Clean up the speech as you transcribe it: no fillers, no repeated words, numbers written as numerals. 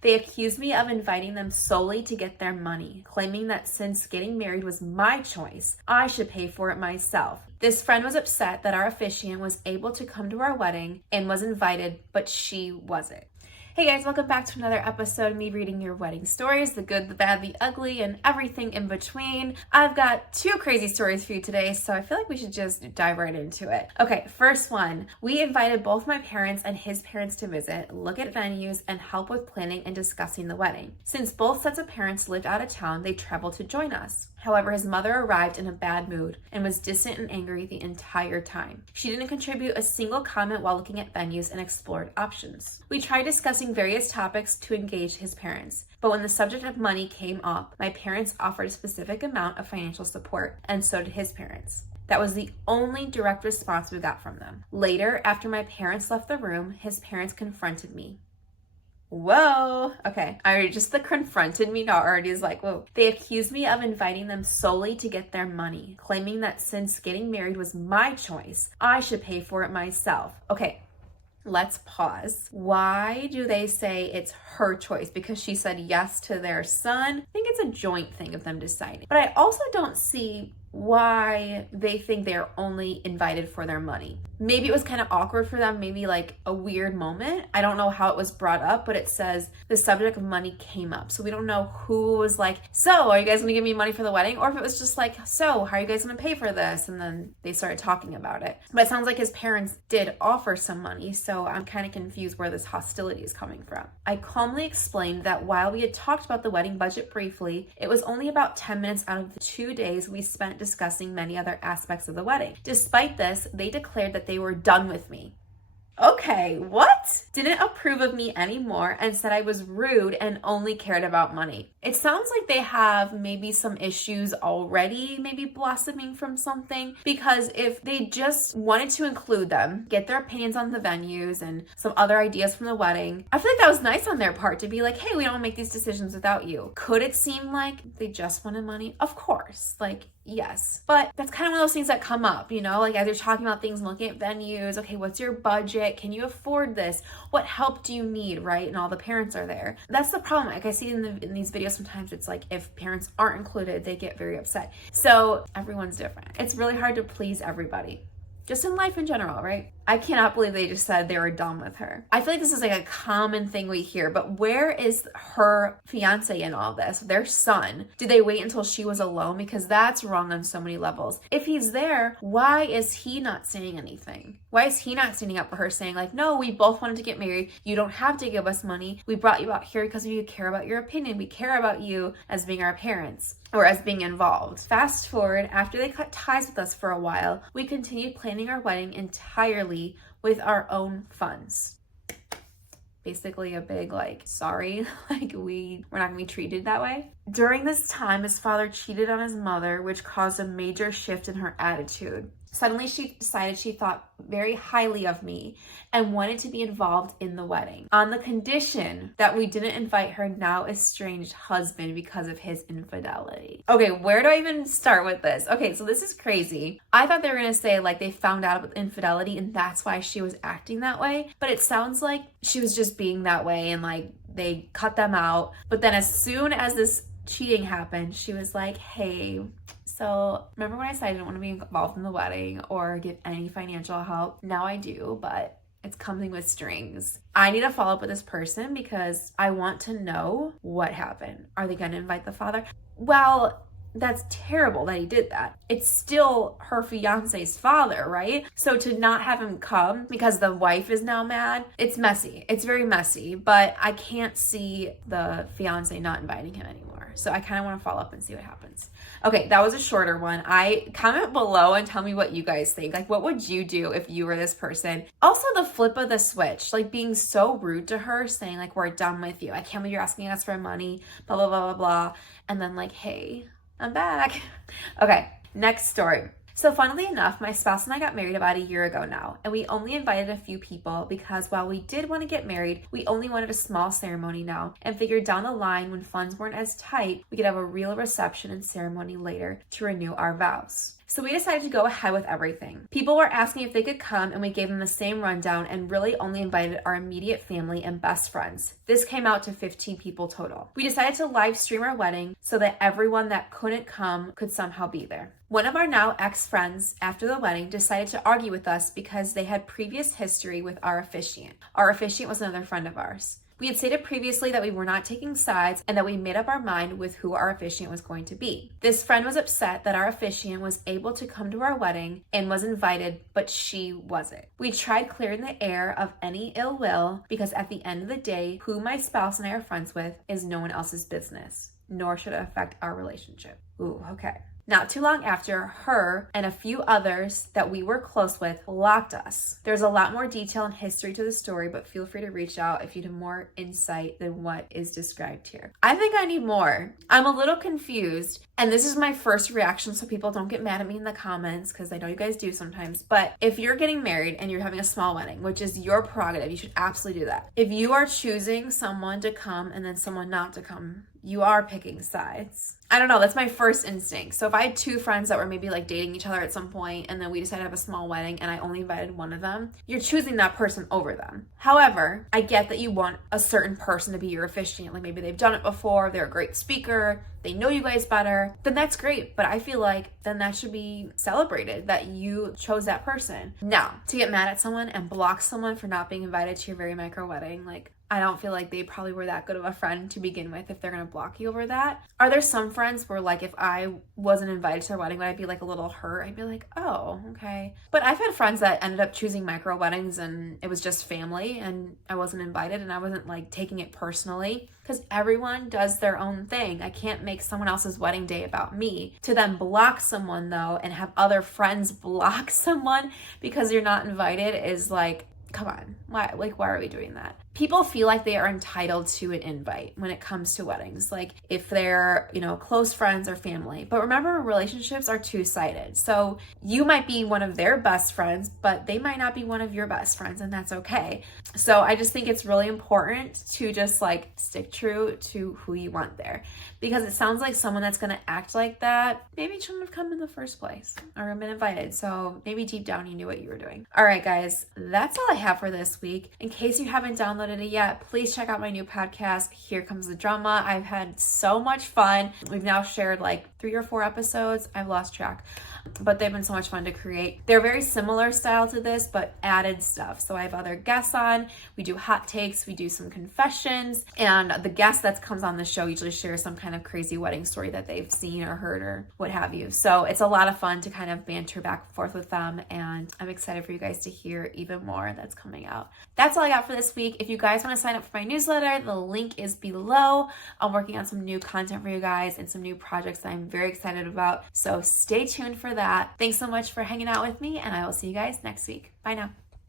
They accused me of inviting them solely to get their money, claiming that since getting married was my choice, I should pay for it myself. This friend was upset that our officiant was able to come to our wedding and was invited, but she wasn't. Hey guys, welcome back to another episode of me reading your wedding stories, the good, the bad, the ugly, and everything in between. I've got 2 crazy stories for you today, so I feel like we should just dive right into it. Okay, first one. We invited both my parents and his parents to visit, look at venues, and help with planning and discussing the wedding. Since both sets of parents lived out of town, they traveled to join us. However, his mother arrived in a bad mood and was distant and angry the entire time. She didn't contribute a single comment while looking at venues and explored options. We tried discussing various topics to engage his parents, but when the subject of money came up, my parents offered a specific amount of financial support, and so did his parents. That was the only direct response we got from them. Later, after my parents left the room, his parents confronted me. Whoa. Okay. Just the confronted me now already is like, whoa. They accused me of inviting them solely to get their money, claiming that since getting married was my choice, I should pay for it myself. Okay. Let's pause. Why do they say it's her choice? Because she said yes to their son? I think it's a joint thing of them deciding. But I also don't see why they think they're only invited for their money. Maybe it was kind of awkward for them, maybe like a weird moment. I don't know how it was brought up, but it says the subject of money came up. So we don't know who was like, so are you guys gonna give me money for the wedding? Or if it was just like, so how are you guys gonna pay for this? And then they started talking about it. But it sounds like his parents did offer some money, so I'm kind of confused where this hostility is coming from. I calmly explained that while we had talked about the wedding budget briefly, it was only about 10 minutes out of the 2 days we spent discussing many other aspects of the wedding. Despite this, they declared that they were done with me. Okay, what? Didn't approve of me anymore and said I was rude and only cared about money. It sounds like they have maybe some issues already, maybe blossoming from something, because if they just wanted to include them, get their opinions on the venues and some other ideas from the wedding, I feel like that was nice on their part to be like, hey, we don't make these decisions without you. Could it seem like they just wanted money? Of course, yes. But that's kind of one of those things that come up, like as you're talking about things and looking at venues, okay, what's your budget? Can you afford this? What help do you need, right? And all the parents are there. That's the problem. Like I see in these videos, sometimes it's like if parents aren't included, they get very upset. So everyone's different. It's really hard to please everybody. Just in life in general, right? I cannot believe they just said they were done with her. I feel like this is like a common thing we hear, but where is her fiance in all this? Their son? Did they wait until she was alone? Because that's wrong on so many levels. If he's there, why is he not saying anything? Why is he not standing up for her saying like, no, we both wanted to get married. You don't have to give us money. We brought you out here because we care about your opinion. We care about you as being our parents or as being involved. Fast forward, after they cut ties with us for a while, we continued planning our wedding entirely with our own funds. Basically a big sorry, we're not gonna be treated that way. During this time, his father cheated on his mother, which caused a major shift in her attitude. Suddenly, she decided she thought very highly of me and wanted to be involved in the wedding on the condition that we didn't invite her now estranged husband because of his infidelity. Okay, where do I even start with this? Okay, so this is crazy. I thought they were going to say they found out about infidelity and that's why she was acting that way, but it sounds like she was just being that way and they cut them out. But then as soon as this cheating happened, she was like, hey, so remember when I said I didn't want to be involved in the wedding or give any financial help? Now I do, but it's coming with strings. I need to follow up with this person because I want to know what happened. Are they going to invite the father? Well, that's terrible that he did that. It's still her fiance's father, right? So to not have him come because the wife is now mad, it's messy. It's very messy, but I can't see the fiance not inviting him anymore. So I kind of want to follow up and see what happens. Okay, that was a shorter one. Comment below and tell me what you guys think. What would you do if you were this person? Also, the flip of the switch, being so rude to her, saying we're done with you. I can't believe you're asking us for money, blah, blah, blah, blah, blah. And then hey, I'm back. Okay, next story. So funnily enough, my spouse and I got married about a year ago now, and we only invited a few people because while we did want to get married, we only wanted a small ceremony now and figured down the line when funds weren't as tight, we could have a real reception and ceremony later to renew our vows. So we decided to go ahead with everything. People were asking if they could come, and we gave them the same rundown and really only invited our immediate family and best friends. This came out to 15 people total. We decided to live stream our wedding so that everyone that couldn't come could somehow be there. One of our now ex-friends after the wedding decided to argue with us because they had previous history with our officiant. Our officiant was another friend of ours. We had stated previously that we were not taking sides and that we made up our mind with who our officiant was going to be. This friend was upset that our officiant was able to come to our wedding and was invited, but she wasn't. We tried clearing the air of any ill will because at the end of the day, who my spouse and I are friends with is no one else's business, nor should it affect our relationship. Ooh, okay. Not too long after, her and a few others that we were close with blocked us. There's a lot more detail and history to the story, but feel free to reach out if you need more insight than what is described here. I think I need more. I'm a little confused, and this is my first reaction, so people don't get mad at me in the comments, because I know you guys do sometimes. But if you're getting married and you're having a small wedding, which is your prerogative, you should absolutely do that. If you are choosing someone to come and then someone not to come, you are picking sides. I don't know, that's my first instinct. So if I had two friends that were maybe like dating each other at some point and then we decided to have a small wedding and I only invited one of them, you're choosing that person over them. However, I get that you want a certain person to be your officiant. Like maybe they've done it before, they're a great speaker, they know you guys better, then that's great. But I feel like then that should be celebrated that you chose that person. Now, to get mad at someone and block someone for not being invited to your very micro wedding, like I don't feel like they probably were that good of a friend to begin with if they're going to block you over that. Are there some friends where like if I wasn't invited to their wedding, would I be like a little hurt? I'd be like, oh, okay. But I've had friends that ended up choosing micro weddings and it was just family and I wasn't invited and I wasn't like taking it personally because everyone does their own thing. I can't make someone else's wedding day about me. To then block someone though and have other friends block someone because you're not invited is like, come on, why are we doing that? People feel like they are entitled to an invite when it comes to weddings, like if they're, close friends or family. But remember, relationships are two-sided. So you might be one of their best friends, but they might not be one of your best friends, and that's okay. So I just think it's really important to just like stick true to who you want there, because it sounds like someone that's going to act like that maybe shouldn't have come in the first place or been invited. So maybe deep down you knew what you were doing. All right, guys, that's all I have for this week. In case you haven't downloaded it yet, please check out my new podcast, Here Comes the Drama. I've had so much fun. We've now shared like 3 or 4 episodes. I've lost track, but they've been so much fun to create. They're very similar style to this, but added stuff. So I have other guests on. We do hot takes. We do some confessions. And the guest that comes on the show usually shares some kind of crazy wedding story that they've seen or heard or what have you. So it's a lot of fun to kind of banter back and forth with them. And I'm excited for you guys to hear even more that's coming out. That's all I got for this week. If you guys want to sign up for my newsletter, the link is below. I'm working on some new content for you guys and some new projects that I'm very excited about. So stay tuned for that. Thanks so much for hanging out with me, and I will see you guys next week. Bye now.